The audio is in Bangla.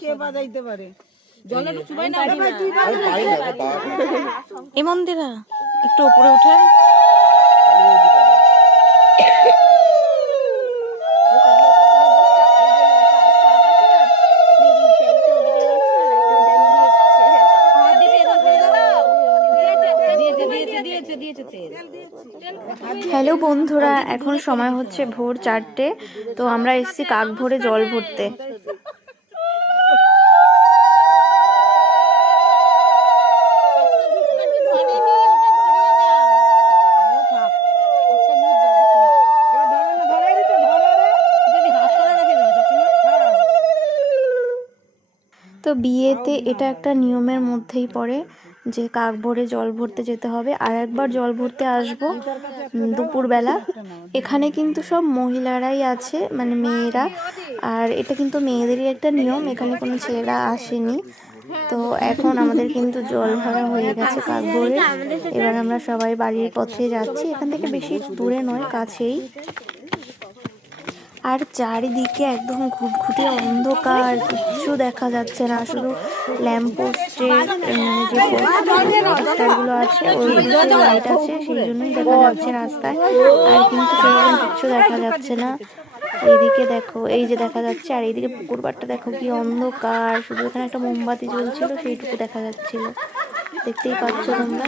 কে বাজাইতে পারে জলে চুবাই না এই মন্দিরা একটু উপরে উঠে হ্যালো বন্ধুরা, এখন সময় হচ্ছে ভোর 4টে। তো আমরা এসেছি কাক ভরে জল ভরতে। তো বিয়েতে এটা একটা নিয়মের মধ্যেই পড়ে যে কাক ভরে জল ভরতে যেতে হবে। আর একবার জল ভরতে আসবো দুপুরবেলা। এখানে কিন্তু সব মহিলারাই আছে, মানে মেয়েরা। আর এটা কিন্তু মেয়েদেরই একটা নিয়ম, এখানে কোনো ছেলেরা আসেনি। তো এখন আমাদের কিন্তু জল ভরা হয়ে গেছে কাক ভরে। এবার আমরা সবাই বাড়ির পথে যাচ্ছি। এখান থেকে বেশি দূরে নয়, কাছেই। আর চারিদিকে একদম ঘুটঘুটে অন্ধকার, কিচ্ছু দেখা যাচ্ছে না, শুধু ল্যাম্পপোস্টের মানে যে পোস্টারগুলো আছে ওই দিকে লাইট আছে, সেই জন্যই দেখা যাচ্ছে রাস্তায়। আর কিন্তু সেরকম কিচ্ছু দেখা যাচ্ছে না। এইদিকে দেখো, এই যে দেখা যাচ্ছে, আর এইদিকে পুকুর পাড়টা দেখো কি অন্ধকার, শুধু এখানে একটা মোমবাতি জ্বলছিল, সেইটুকু দেখা যাচ্ছিল। দেখতেই পাচ্ছ তোমরা।